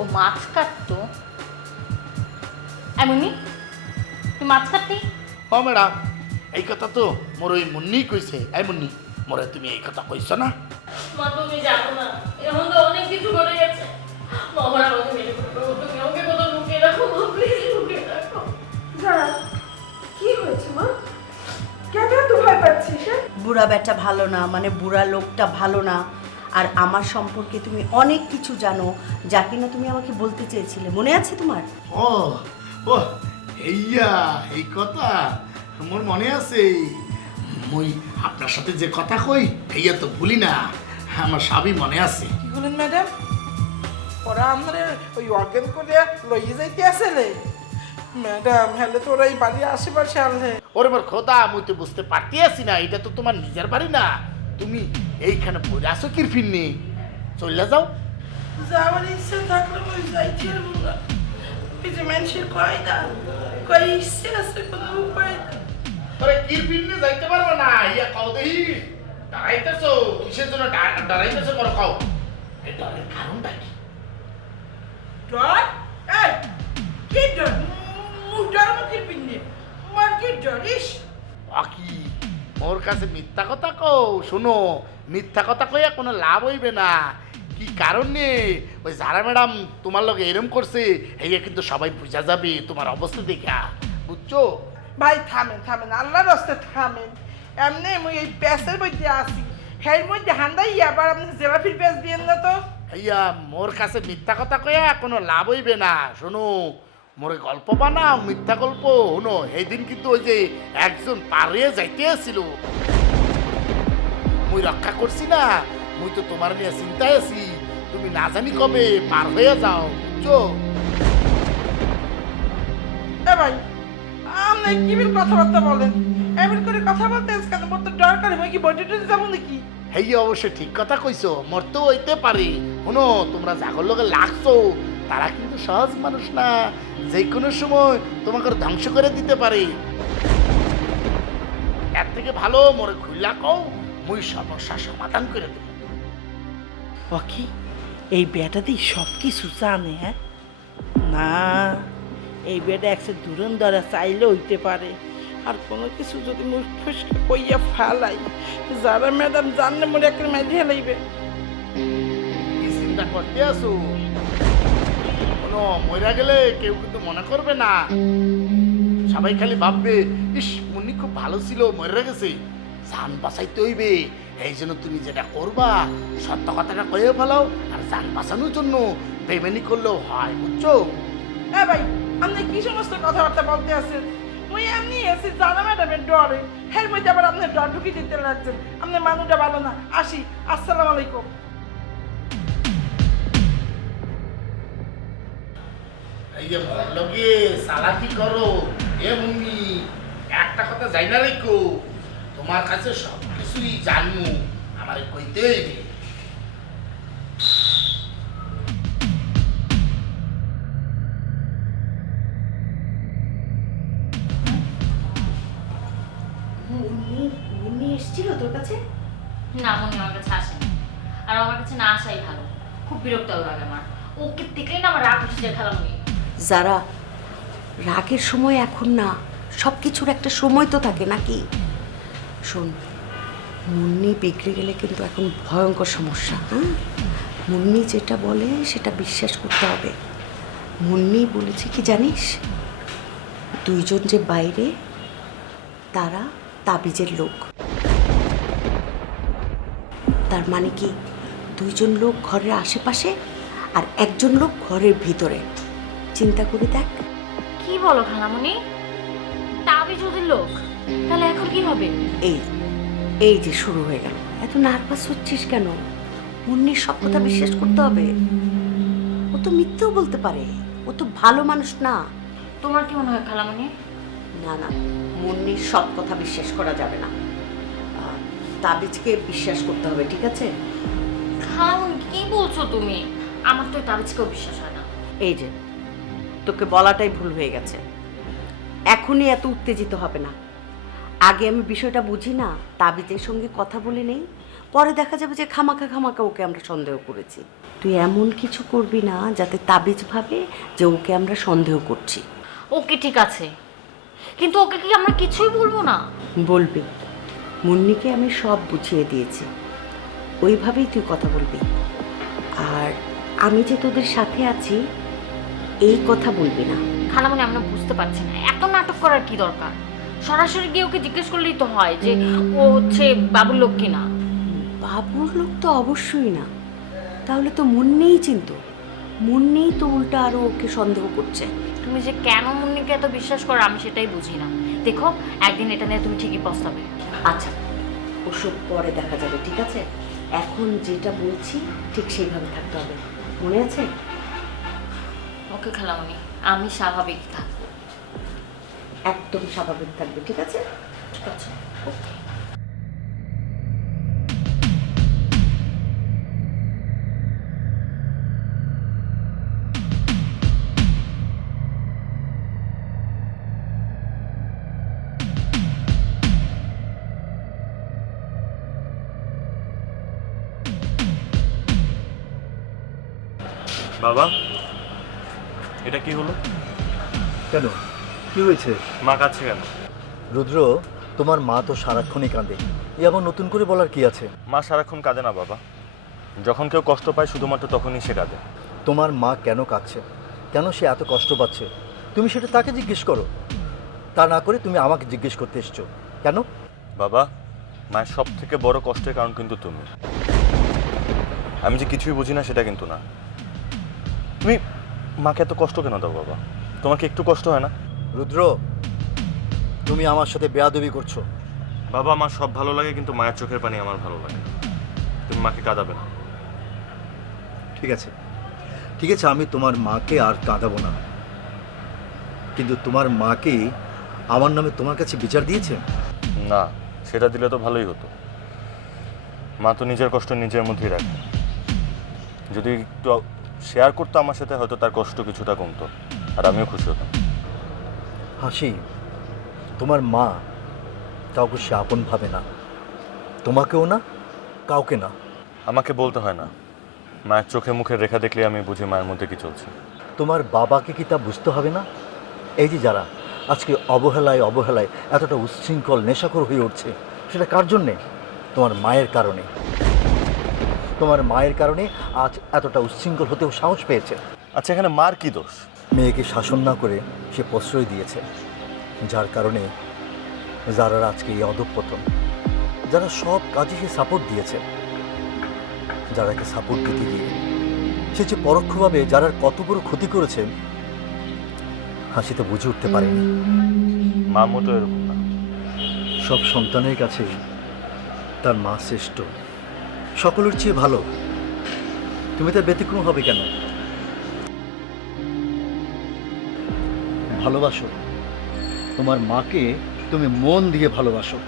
ও মাছ কাটতো এমনি তুই মাছ কাটতি? ও ম্যাডাম, এই কথা তো মোর ওই মুন্নি কইছে। এই মুন্নি, মোরে তুমি এই কথা কইছো না? মা তুমি জানো না, এখন তো অনেক কিছু ঘটে গেছে। মা আমার আমাকে মেরে ফেলবে, তুমি আমাকে কোথাও লুকিয়ে রাখো, মা প্লিজ লুকিয়ে রাখো। যারা কি হয়েছে মা? কেন এত ভয় পাচ্ছিস? বুড়া বেটা ভালো না, মানে বুড়া লোকটা ভালো না। আর আমার সম্পর্কে তুমি অনেক কিছু জানো, যা কিনা তুমি আমাকে বলতে চেয়েছিলে, মনে আছে তোমার? ও ও এইয়া এই কথা মোর মনে আছে। মই আপনার সাথে যে কথা কই এইয়া তো ভুলি না, আমার সবই মনে আছে। কি বলেন ম্যাডাম? ওরা আমাদের ওই অজ্ঞান করে লইয়ে যাইতে আসলে ম্যাডাম, হলে তো ওরা এই বাড়ির আশেপাশে আনলে। ওরে মোর খোদা, মুই তো বুঝতে পারতে আছি না, এটা তো তোমার নিজের বাড়ি না। তুমি এইখানে পড়ে আসো কি ফিরনি? চলে যাও। যাওয়ার ইচ্ছা থাকলে ওই যাইতে পারবো না। ওই যে মানুষের কয় না, কয় ইচ্ছে আছে কোনো উপায় না। আরে কি ফিরনি যাইতে পারবো না? ইয়া কও দেহি, দাঁড়াইতেছো কিসের জন্য? দাঁড়াইতেছো করো খাও। এই ডরের কারণটা কি? ডর? এই কি ডর? মুখ ডর মুখের পিন্নে মার কি ডরিস? কি মোর কাছে মিথ্যা কথা কও? শোনো, মিথ্যা কথা কইয়া কোনো লাভ হইবে না। কি কারণে ওই যারা ম্যাডাম তোমার লগে এরম করছে, এইয়া কিন্তু সবাই বুঝা যাবে তোমার অবস্থা দেখা, বুঝছো? ভাই থামেন থামেন, আল্লাহর রাস্তায় থামেন। এমনি মুই এই প্যাসের মধ্যে আসি, হের মধ্যে হান্দাই আবার আপনি জেলাফির প্যাস দিয়েন না তো। ইয়া মোর কাছে মিথ্যা কথা কইয়া কোনো লাভ হইবে না। শোনো, মোরে গল্প বানাও, মিথ্যা গল্প। শোনো, এই দিন কিন্তু ওই যে একজন পারে যাইতে আসছিল, মুই রক্ষা করছি না। মুই তো তোমার নিয়ে চিন্তায় আছি, তুমি না জানি কবে পার হয়ে যাও, বুঝছো? এ ভাই, আপনি কি বিল কথাবার্তা বলেন? এমন করে কথা বলতে কেন? মোর তো ডর করে, মুই কি বডি টডি যাবো নাকি? হেই অবশ্যই ঠিক কথা কইছো, মরতেও হইতে পারে। শোনো, তোমরা যাগর লোকে লাগছো, তারা কিন্তু সহজ মানুষ না, যে কোনো সময় তোমাকে ধ্বংস করে দিতে পারে। এর থেকে ভালো মোরে খুইলা কও, মুই সমস্যা সমাধান করে দেব। ওকি এই বেটা দিয়ে সব কিছু জানে? হ্যাঁ না, এই বেটা একসে ধুরন্ধরা চাইলে হইতে পারে। আর কোনো কিছু যদি মুখ ফুসকে কইয়া ফালাই, যারা ম্যাডাম জানলে মোরে একটা মেধে লাইবে। কি চিন্তা করতে আসো? কোনো মরে গেলে কেউ কিন্তু মনে করবে না, সবাই খালি ভাববে ইস মুন্নি খুব ভালো ছিল, মরে গেছে। জান বাঁচাইতে হইবে, এই জন্য তুমি যেটা করবা সত্য কথাটা কয়ে ফেলাও, আর জান বাঁচানোর জন্য বেমেনি করলেও হয়, বুঝছো? হ্যাঁ ভাই, আপনি কি সমস্ত কথাবার্তা বলতে আছেন? মুই এমনি আছি জানা ম্যাডামের ডরে, হের মধ্যে আবার আপনার ডর ঢুকিয়ে দিতে লাগছেন। আপনার মানুষটা ভালো না। আসি, আসসালামু আলাইকুম। এই যে লগে সালাকি করো, এ মুন্নি একটা কথা যাই না রেখো, তোমার কাছে সব কিছুই জানমু, আমারে কইতে হইবে। মুন্নি এসেছিল তোর কাছে? না, মনে আমার কাছে আসেনি, আর আমার কাছে না আসাই ভালো। খুব বিরক্ত লাগে আমার, ওকে দেখলেই না আমার রাগ উঠে যায় খালামুনি। যারা রাগের সময় এখন না, সব কিছুর একটা সময় তো থাকে নাকি? শোন, মুন্নি বিগড়ে গেলে কিন্তু এখন ভয়ঙ্কর সমস্যা। হ্যাঁ, মুন্নি যেটা বলে সেটা বিশ্বাস করতে হবে। মুন্নি বলেছে কি জানিস, দুইজন যে বাইরে তারা তাবিজের লোক। তার মানে কি, দুইজন লোক ঘরের আশেপাশে আর একজন লোক ঘরের ভিতরে। চিন্তা করে দেখ। কি বলো খালামুনি? তাবি যদি লোক, তাহলে এখন কি হবে? এই এই যে শুরু হয়ে গেল। এত নার্ভাস হচ্ছিস কেন? মুন্নির সব কথা বিশ্বাস করতে হবে। ও তো মিথ্যেও বলতে পারে, ও তো ভালো মানুষ না। তোমার কি মনে হয় খালামুনি? না না, মুন্নির সব কথা বিশ্বাস করা যাবে না। তাবিজকে বিশ্বাস করতে হবে, ঠিক আছে? খালামুনি কি বলছো তুমি? আমার তো তাবিজকেও বিশ্বাস হয় না। এই যে তোকে বলাটাই ভুল হয়ে গেছে। এখনই এত উত্তেজিত হবে না। আগে আমি বিষয়টা বুঝি না, তাবিজের সঙ্গে কথা বলে নেই, পরে দেখা যাবে যে খামাখা খামাখা ওকে আমরা সন্দেহ করেছি। তুই এমন কিছু করবি না যাতে তাবিজ ভাবে যে ওকে আমরা সন্দেহ করছি। ওকে ঠিক আছে, কিন্তু ওকে কি আমরা কিছুই বলবো না? বলবি, মুন্নিকে আমি সব বুঝিয়ে দিয়েছি, ওইভাবেই তুই কথা বলবি। আর আমি যে তোদের সাথে আছি এই কথা বলবি না। খালামণি, আমরা বুঝতে পারছি না এত নাটক করার কি দরকার। সরাসরি গিয়ে ওকে জিজ্ঞেস করলেই তো হয় যে ও হচ্ছে বাবুর লোক কিনা। বাবুর লোক তো অবশ্যই না, তাহলে তো মুন্নিই চিনতো। মুন্নিই তো উল্টা আরো ওকে সন্দেহ করছে। তুমি যে কেন মুন্নিকে এত বিশ্বাস করো আমি সেটাই বুঝি না। দেখো, একদিন এটা নিয়ে তুমি ঠিকই পস্তাবে। আচ্ছা, ওসব পরে দেখা যাবে, ঠিক আছে? এখন যেটা বলছি ঠিক সেইভাবে থাকতে হবে, মনে আছে? ওকে খালামণি, আমি স্বাভাবিক থাকবো। একদম স্বাভাবিক থাকবে, ঠিক আছে? ঠিক আছে, ওকে। বাবা, এটা কি হলো? কেন, কি হয়েছে? মা কাঁদছে কেন? রুদ্র, তোমার মা তো সারাক্ষণই কাঁদে, এ আবার নতুন করে বলার কি আছে? মা সারাক্ষণ কাঁদে না বাবা, যখন কেউ কষ্ট পায় শুধুমাত্র তখনই সে কাঁদে। তোমার মা কেন কাঁদছে, কেন সে এত কষ্ট পাচ্ছে, তুমি সেটা তাকে জিজ্ঞেস করো। তা না করে তুমি আমাকে জিজ্ঞেস করতে এসছো কেন? বাবা, মায়ের সব থেকে বড় কষ্টের কারণ কিন্তু তুমি। আমি যে কিছুই বুঝি না সেটা কিন্তু না। তুমি মাকে এত কষ্ট কেন দাও বাবা? তোমার কি একটু কষ্ট হয় না? রুদ্র, তুমি আমার সাথে বেয়াদবি করছো। বাবা, আমার সব ভালো লাগে কিন্তু মায়ের চোখের পানি আমার ভালো লাগে না। তুমি মাকে কাঁদাবে না। ঠিক আছে, ঠিক আছে, আমি তোমার মাকে আর কাঁদাবো না, কিন্তু তোমার মাকে আমার নামে তোমার কাছে বিচার দিয়েছে? না, সেটা দিলে তো ভালোই হতো। মা তো নিজের কষ্ট নিজের মধ্যেই রাখে। যদি একটু শেয়ার করতো আমার সাথে হয়তো তার কষ্ট কিছুটা কমতো, আর আমিও খুশি হতাম। হাসি, তোমার মা কাউকে সে আপন ভাবে না, তোমাকেও না, কাউকে না। আমাকে বলতে হয় না, মায়ের চোখে মুখের রেখা দেখলে আমি বুঝি মায়ের মধ্যে কি চলছে। তোমার বাবাকে কি তা বুঝতে হবে না? এই যে যারা আজকে অবহেলায় অবহেলায় এতটা উচ্ছৃঙ্খল নেশাখোর হয়ে উঠছে, সেটা কার জন্যে? তোমার মায়ের কারণে। তোমার মায়ের কারণে আজ এতটা উচ্ছৃঙ্খল হতেও সাহস পেয়েছে। আচ্ছা, এখানে মার কি দোষ? মেয়েকে শাসন না করে সে প্রশ্রয় দিয়েছে, যার কারণে যারা আজকে এই অধঃপতন। যারা সব কাজে সে সাপোর্ট দিয়েছে, যারাকে সাপোর্ট দিতে গিয়ে সে যে পরোক্ষভাবে যারা কত বড় ক্ষতি করেছে হাসিতে বুঝে উঠতে পারেনি। মা মতো এরকম না। সব সন্তানের কাছে তার মা শ্রেষ্ঠ, সকলের চেয়ে ভালো। তুমি তার ব্যতিক্রম হবে কেন? ভালোবাসো, তোমার মাকে তুমি মন দিয়ে ভালোবাসো।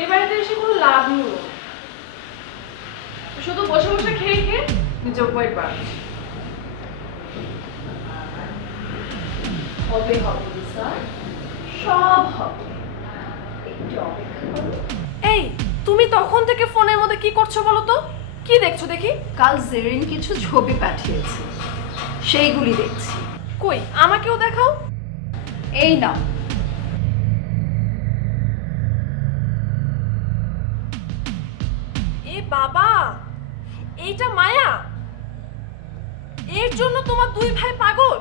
এই বাড়িতে এসে কোনো লাভ নেই, শুধু বসে বসে খেয়ে খেয়ে নিজের উপায় পাস। হবে হবে স্যার, সব হবে, একটু অপেক্ষা করো। এই, তুমি তখন থেকে ফোনের মধ্যে কি করছো বলো তো? কি দেখছো দেখি? কাল জেরিন কিছু ছবি পাঠিয়েছে, সেইগুলি দেখছি। কই, আমাকেও দেখাও। এই নাও। এ বাবা, এইটা মায়া? এর জন্য তোমার দুই ভাই পাগল?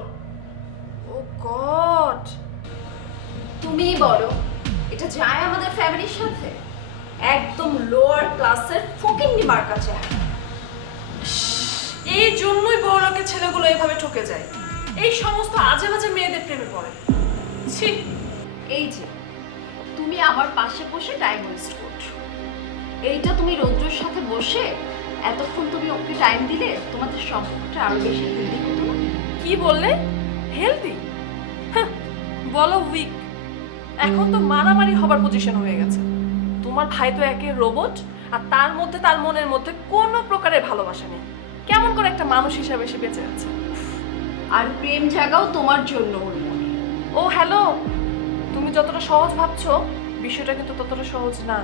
ও গড! তুমিই বলো, এটা যায় আমাদের ফ্যামিলির সাথে? একদম লোয়ার ক্লাসের ফকিন্নি মার্কা চেহারা। এই জন্যই বড়লোকের ছেলেগুলো এভাবে ঠকে যায়, এই সমস্ত আজে বাজে মেয়েদের প্রেমে পড়ে। ছি! এই যে তুমি আমার পাশে বসে টাইম ওয়েস্ট করছো, এইটা তুমি রৌদ্রের সাথে বসে এতক্ষণ তুমি ওকে টাইম দিলে তোমাদের সম্পর্কটা আরো বেশি হেলদি হতো না? কি বললে? হেলদি? বলো উইক। এখন তো মারামারি হবার পজিশন হয়ে গেছে। তোমার ভাই তো একে রোবট, আর তার মধ্যে তার মনের মধ্যে কোনো প্রকারের ভালোবাসা নেই। কেমন করে একটা মানুষ হিসাবে সে বেঁচে আছে। আর প্রেম জাগাও তোমার জন্য ওর মনে। ও হ্যালো, তুমি যতটা সহজ ভাবছো বিষয়টা কিন্তু ততটা সহজ না।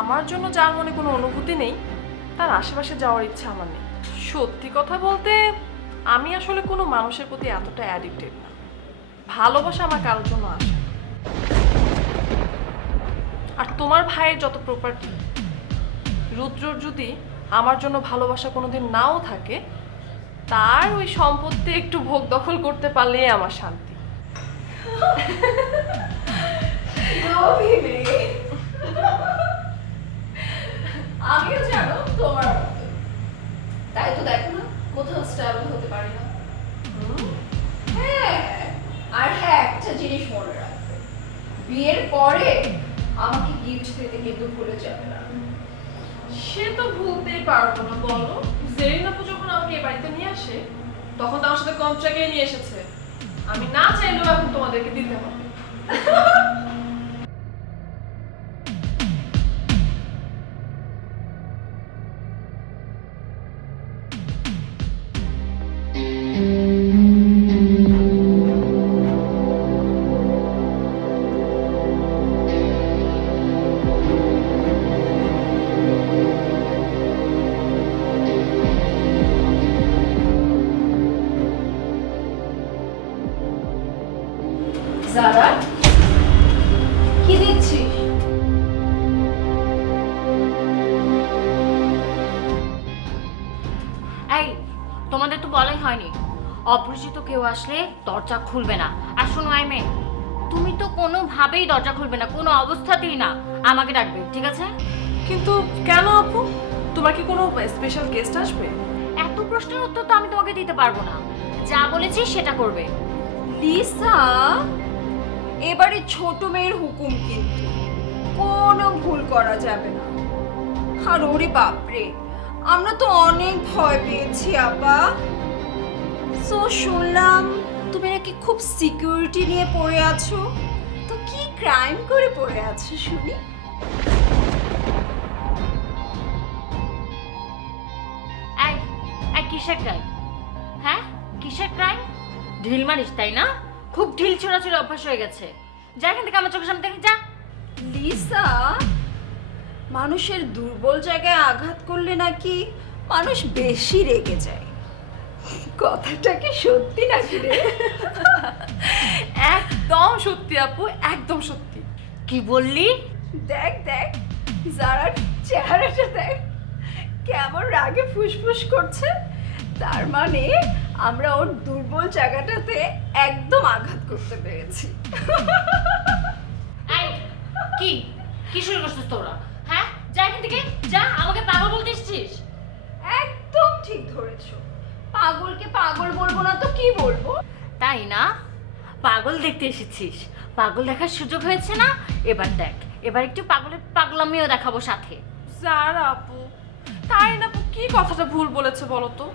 আমার জন্য যার মনে কোনো অনুভূতি নেই তার আশেপাশে যাওয়ার ইচ্ছা আমার নেই। সত্যি কথা বলতে আমি আসলে কোনো মানুষের প্রতি এতটা অ্যাডিক্টেড না। ভালোবাসা আমার কারোর জন্য আসে না। আর তোমার ভাইয়ের যত প্রপার্টি, রুদ্রর যদি আমার জন্য ভালোবাসা কোনোদিন নাও থাকে, তার ওই সম্পত্তি একটু ভোগ দখল করতে পারলেই আমার শান্তি। আমিও জানো তোমার মতো। তাই তো দেখো না কোথাও স্টেবল হতে পারি না। হ্যাঁ, আর হ্যাঁ একটা জিনিস মনে রাখবে, বিয়ের পরে আমাকে গিফট দিতে কিন্তু ভুলে যাবে না। সে তো ভুলতেই পারবো না। বলো, জেরিন আপু যখন আমাকে এই বাড়িতে নিয়ে আসে তখন তো আমার সাথে কন্ট্রাক্টে নিয়ে এসেছে। আমি না চাইলেও এখন তোমাদেরকে দিতে হবে। যারা কি দেখছিস? এই, তোমাদের তো বলাই হয়নি অপরিচিত কেউ আসলে দরজা খুলবে না। আর শোনো আই মেয়ে, তুমি তো কোনোভাবেই দরজা খুলবে না, কোনো অবস্থাতেই না। আমাকে ডাকবে, ঠিক আছে? কিন্তু কেন আপু, তোমার কি কোনো স্পেশাল গেস্ট আসবে? এত প্রশ্নের উত্তর তো আমি তোমাকে দিতে পারবো না। যা বলেছি সেটা করবে। লিসা, এবারে ছোট মেয়ের হুকুম কিন্তু কোনো ভুল করা যাবে না। আর ওরে বাপরে, আমরা তো অনেক ভয় পেয়েছি আপা। সো শুনলাম তুমি নাকি খুব সিকিউরিটি নিয়ে পড়ে আছো। তো কি ক্রাইম করে পড়ে আছো শুনি? এই, এই কিসের ক্রাইম? হ্যাঁ, কিসের ক্রাইম? ঢিল মারিস তাই না? খুব ঢিল ছোড়াছুড়ি অভ্যাস হয়ে গেছে। যা এখান থেকে আমার চোখের সামনে থেকে যা। লিসা, মানুষের দুর্বল জায়গায় আঘাত করলে নাকি মানুষ বেশি রেগে যায়। কথাটা কি সত্যি নাকি রে? একদম সত্যি আপু, একদম সত্যি। কি বললি? দেখ দেখ, যারা চেহারাটা দেখ, কেমন রাগে ফুসফুস করছে। তার মানে আমরা ওর দুর্বল জায়গাটাতে একদম আঘাত করতে পেরেছি। এই, কি কি শুরু করছিস তোরা? হ্যাঁ, যা এখান থেকে যা। আমাকে পাগল বলতে এসেছিস? একদম ঠিক ধরেছো। পাগলকে পাগল বলবো না তো কি বলবো? তাই না? পাগল দেখতে এসেছিস, পাগল দেখার সুযোগ হয়েছে না? এবার দেখ, এবার একটু পাগলের পাগলামিও দেখাবো সাথে। যারা আপু, তাই না আপু, কি কথাটা ভুল বলেছে বলো তো?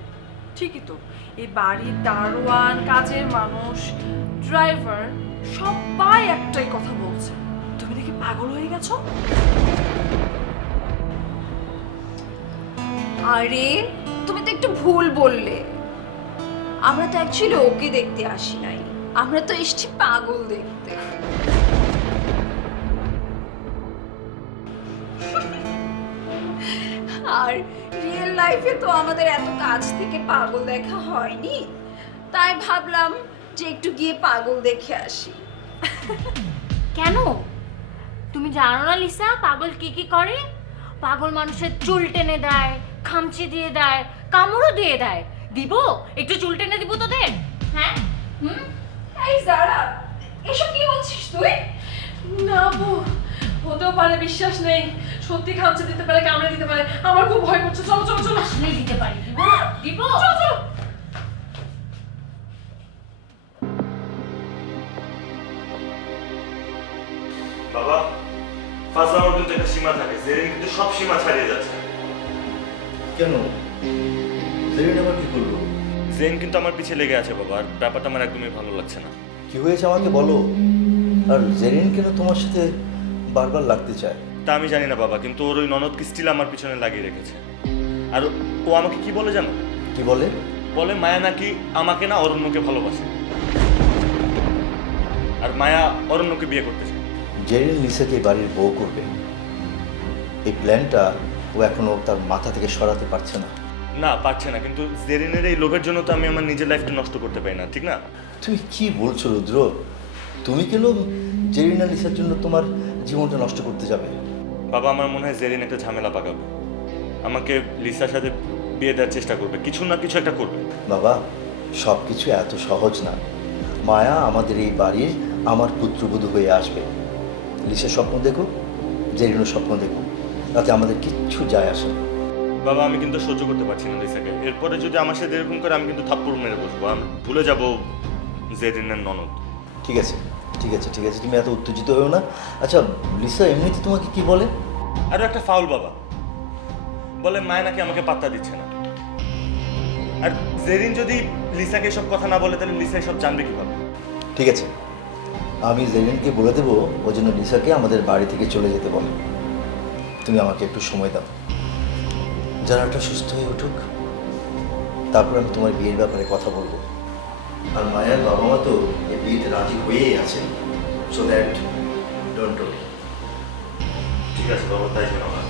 ঠিকই তো, এই বাড়ির দারোয়ান, কাজের মানুষ, ড্রাইভার সবাই একটাই কথা বলছে, তুমি নাকি পাগল হয়ে গেছো। আরে তুমি তো একটু ভুল বললে। আমরা তো অ্যাকচুয়ালি ওকে দেখতে আসি নাই, আমরা তো এসেছি পাগল দেখতে। আর রিয়েল লাইফে তো আমাদের এত কাছ থেকে পাগল দেখা হয়নি, তাই ভাবলাম যে একটু গিয়ে পাগল দেখে আসি। কেন? তুমি জানো না লিসা, পাগল কি কি করে? পাগল মানুষের চুল টেনে দেয়, খামচি দিয়ে দেয়, কামড়ও দিয়ে দেয়। দিব? একটু চুল টেনে দিব তোদের? হ্যাঁ? এই যারা, এসব কি বলছিস তুই? না আপু, হতেও পারে, বিশ্বাস নেই। সত্যি খামচে দিতে পারে, কামড়ে দিতে পারে। আমার খুব ভয় করছে। চলো চলো চলো। আসলেই দিতে পারি। দিব? দিব? চলো চলো। বাবা, ফাজলামোর কিন্তু একটা সীমা থাকে। জেরিন কিন্তু সব সীমা ছাড়িয়ে যাচ্ছে। কেন? জেরিন আবার কি করলো? জেন কিন্তু আমার পিছে লেগে আছে বাবা, আর ব্যাপারটা আমার একদমই ভালো লাগছে না। কি হয়েছে আমাকে বলো। আর জেরিন কেন তোমার সাথে বারবার লাগতে চায়? তা আমি জানি না বাবা, কিন্তু ওর ওই ননদকে স্টিল আমার পিছনে লাগিয়ে রেখেছে। আর ও আমাকে কি বলে জানো? কি বলে? বলে মায়া নাকি আমাকে না অরণ্যকে ভালোবাসে, আর মায়া অরণ্যকে বিয়ে করতে চায়। জেরিন লিসাকে এই বাড়ির বউ করবে, এই প্ল্যানটা ও এখনো তার মাথা থেকে সরাতে পারছে না। না পারছে না, কিন্তু জেরিনের এই লোভের জন্য তো আমি আমার নিজের লাইফটা নষ্ট করতে পারি না, ঠিক না? তুমি কি বলছো রুদ্র? তুমি কেন জেরিন আর লিসার জন্য তোমার জীবনটা নষ্ট করতে যাবে? বাবা, আমার মনে হয় জেরিন একটা ঝামেলা পাকাবে, আমাকে লিসার সাথে বিয়ে দেওয়ার চেষ্টা করবে, কিছু না কিছু একটা করবে। বাবা, সব কিছু এত সহজ না। মায়া আমাদের এই বাড়ির আমার পুত্রবধূ হয়ে আসবে। লিসার স্বপ্ন দেখো, জেরিনও স্বপ্ন দেখো, তাতে আমাদের কিচ্ছু যায় আসে না। বাবা, আমি কিন্তু সহ্য করতে পারছি না লিসাকে। এরপরে যদি আমার সাথে এরকম করে আমি কিন্তু থাপ্পড় মেরে বসবো, আমি ভুলে যাবো জেরিনের ননদ। ঠিক আছে, ঠিক আছে, ঠিক আছে, তুমি এত উত্তেজিত হয়েও না। আচ্ছা, লিসা এমনিতে তোমাকে কি বলে? আরও একটা ফাউল বাবা, বলে মায়া নাকি আমাকে পাত্তা দিচ্ছে না। আর জেরিন যদি লিসাকে সব কথা না বলে তাহলে লিসা সব জানবে কিভাবে? ঠিক আছে, আমি জেরিনকে বলে দেবো ও যেন লিসাকে আমাদের বাড়ি থেকে চলে যেতে বলে। তুমি আমাকে একটু সময় দাও, যারাটা সুস্থ হয়ে উঠুক, তারপর আমি তোমার বিয়ের ব্যাপারে কথা বলবো। আর মায়ের বাবা মা তো এই বিয়েতে রাজি হয়েই আছেন, সো দ্যাট ডোন্ট ওয়ারি। ঠিক আছে বাবা, তাই যেন হয়।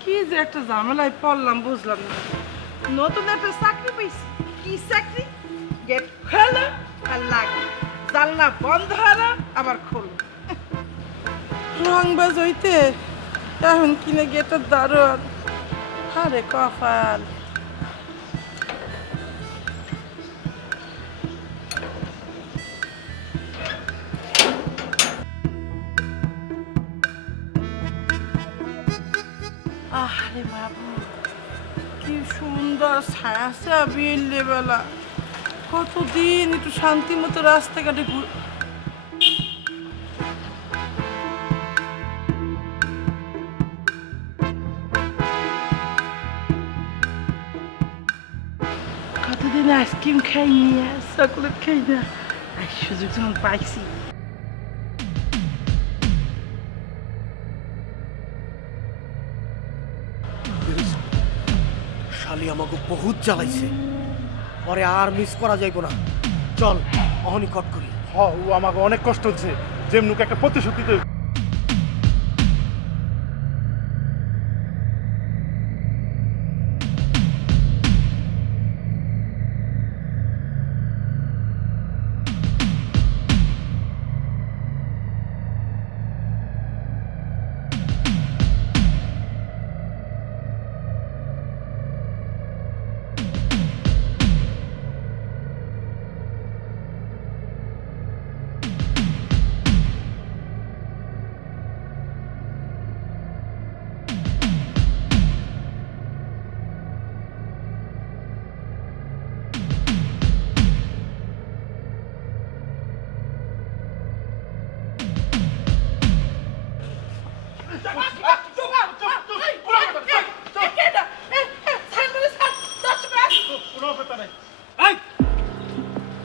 কি যে একটা ঝামেলায় পড়লাম বুঝলাম না। নতুন একটা চাকরি পাইছি। কি চাকরি? গেট খোলো আর লাগে, জানলা বন্ধ হলো আবার খোলো। রংবাজ হইতে এখন কিনে গেটের দারোয়ান। আরে কপাল। আরে বাবু, কি সুন্দর ছায়া বিল্লে বেলা। কতদিন একটু শান্তি মতো রাস্তাঘাটে কতদিন আইসক্রিম খাইনি, চকলেট খাই না। আর সুযোগ যখন পাইছি, শালি আমাকে বহুত জ্বালাইছে, পরে আর মিস করা যাইব না। চল অহনি কট করি। ও আমাকে অনেক কষ্ট হচ্ছে, যেমনুকে একটা প্রতিশোধ দিতে।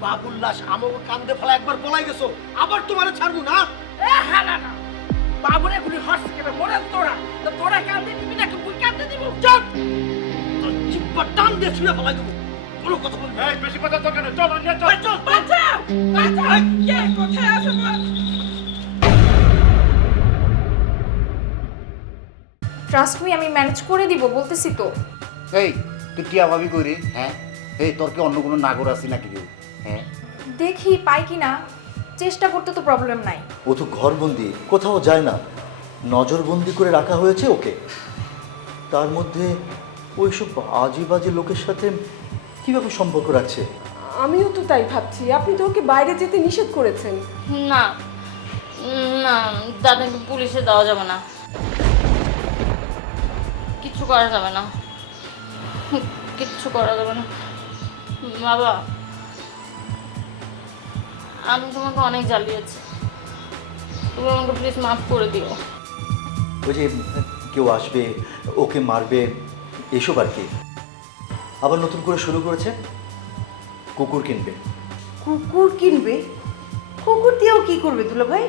বাবুর লাশ আমাকে কান্দে ফেলা একবার বলাই গেছো, আবার তোমার ছাড়বো না। বাবুরে গুলি হর্ষ কেটে মরে তোরা, তো তোরা কান্দে দিবি নাকি বুই কান্দে দিব? চল, তোর জিব্বা টান দিয়ে ছুঁড়ে ফেলাই দেবো। কোনো কথা বলবি না। বেশি কথা তো কেন, চল অন্য চল। চল, বাঁচাও, বাঁচাও। কে কোথায় আছে বল? ট্রাস্ট মি, আমি ম্যানেজ করে দিব বলতেছি তো। এই তুই টিয়া ভাবি করি, হ্যাঁ? এই তোর কি অন্য কোনো নাগর আছি নাকি কেউ? হ্যাঁ, দেখি পাই কি না, চেষ্টা করতে তো প্রবলেম নাই। ও তো ঘরবন্দি, কোথাও যায় না, নজরবন্দি করে রাখা হয়েছে ওকে। তার মধ্যে ওইসব আজে বাজে লোকের সাথে কীভাবে সম্পর্ক রাখছে? আমিও তো তাই ভাবছি, আপনি তো ওকে বাইরে যেতে নিষেধ করেছেন। না না, দাদাকে পুলিশে দেওয়া যাবে না, কিচ্ছু করা যাবে না, কিচ্ছু করা যাবে না। বাবা, আমি তোমাকে অনেক জ্বালিয়েছি, তুমি আমাকে প্লিজ মাফ করে দিও। ওই যে কেউ আসবে, ওকে মারবে, এসব আর কি। আবার নতুন করে শুরু করেছে, কুকুর কিনবে। কুকুর কিনবে? কুকুর দিয়েও কি করবে দুলা ভাই?